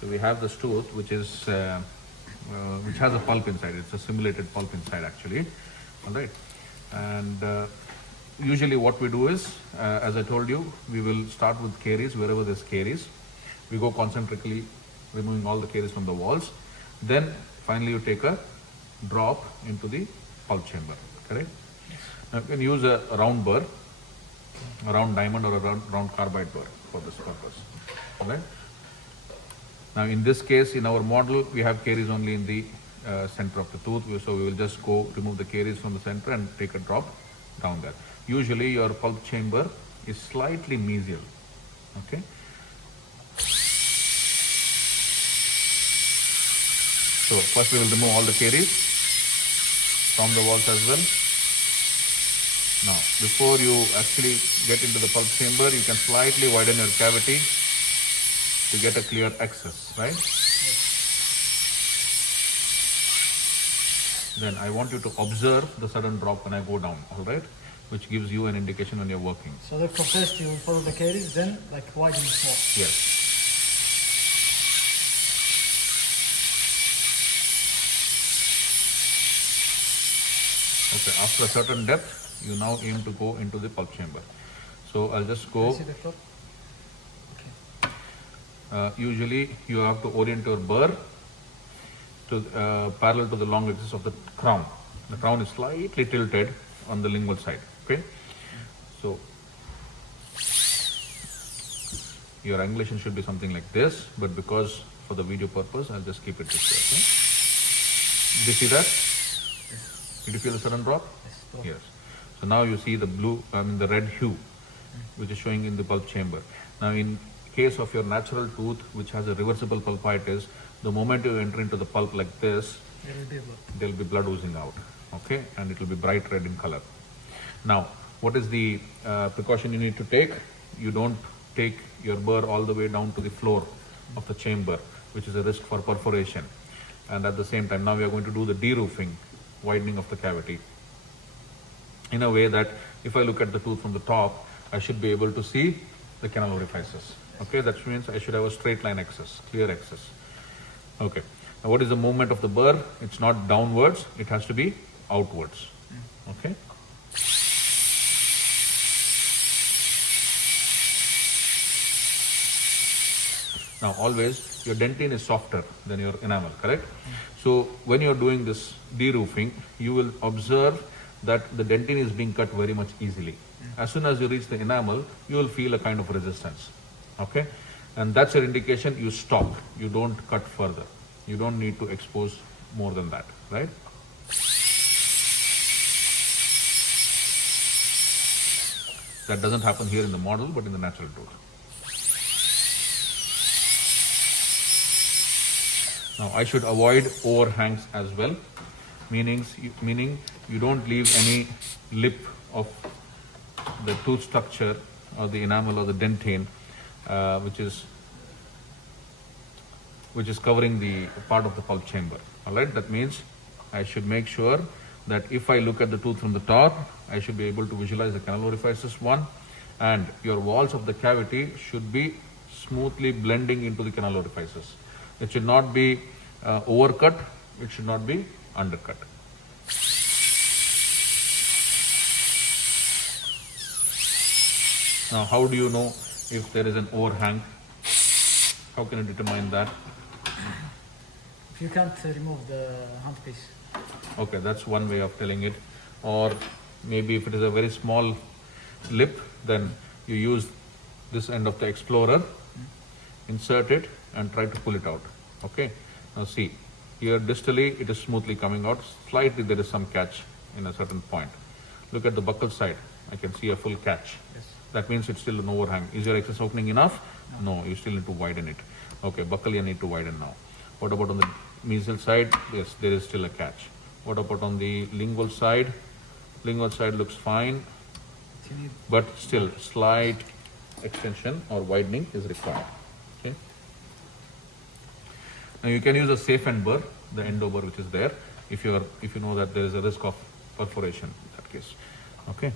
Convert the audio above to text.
So we have this tooth which has a pulp inside. It's a simulated pulp inside actually. All right. And usually what we do is, as I told you, we will start with caries wherever there's caries. We go concentrically removing all the caries from the walls. Then finally you take a drop into the pulp chamber. Correct? Now you can use a round burr, a round diamond or a round carbide burr for this purpose. All right? Now in this case, in our model, we have caries only in the center of the tooth. So we will just go remove the caries from the center and take a drop down there. Usually your pulp chamber is slightly mesial. Okay. So first we will remove all the caries from the walls as well. Now before you actually get into the pulp chamber, you can slightly widen your cavity to get a clear access, right? Yes. Then I want you to observe the sudden drop when I go down, all right? Which gives you an indication when you're working. So the first you will follow the caries, then like widen more. Yes. Okay, after a certain depth, you now aim to go into the pulp chamber. So I'll just go. See the top? Usually you have to orient your burr to parallel to the long axis of the crown. The crown is slightly tilted on the lingual side. Okay, so your angulation should be something like this, but because for the video purpose, I'll just keep it this way. Okay? Did you see that? Yes. Did you feel the sudden drop? Yes. Yes. So now you see the blue, the red hue, which is showing in the pulp chamber. Now in case of your natural tooth which has a reversible pulpitis, the moment you enter into the pulp like this, there will be blood oozing out, okay, and it will be bright red in color. Now what is the precaution you need to take? You don't take your burr all the way down to the floor of the chamber, which is a risk for perforation. And at the same time, now we are going to do the de-roofing, widening of the cavity in a way that if I look at the tooth from the top, I should be able to see the canal orifices. Okay, that means I should have a straight line access, clear access. Okay, now what is the movement of the burr? It's not downwards, it has to be outwards. Okay. Now always your dentine is softer than your enamel, correct? So when you're doing this de-roofing, you will observe that the dentine is being cut very much easily. As soon as you reach the enamel, you will feel a kind of resistance. Okay, and that's your indication you stop. You don't cut further. You don't need to expose more than that, right? That doesn't happen here in the model, but in the natural tooth. Now I should avoid overhangs as well, meaning you don't leave any lip of the tooth structure or the enamel or the dentine which is covering the part of the pulp chamber. All right, that means I should make sure that if I look at the tooth from the top, I should be able to visualize the canal orifices one, and your walls of the cavity should be smoothly blending into the canal orifices. It should not be overcut, it should not be undercut. Now, how do you know if there is an overhang? How can you determine that? If you can't remove the handpiece. Okay, that's one way of telling it. Or maybe if it is a very small lip, then you use this end of the explorer, insert it and try to pull it out. Okay, now see, here distally it is smoothly coming out. Slightly there is some catch in a certain point. Look at the buccal side. I can see a full catch. Yes. That means it's still an overhang. Is your access opening enough? No, you still need to widen it. Okay, buccal you need to widen now. What about on the mesial side? Yes, there is still a catch. What about on the lingual side? Lingual side looks fine, but still slight extension or widening is required. Okay. Now you can use a safe end burr, the endo burr which is there, if you know that there is a risk of perforation in that case. Okay.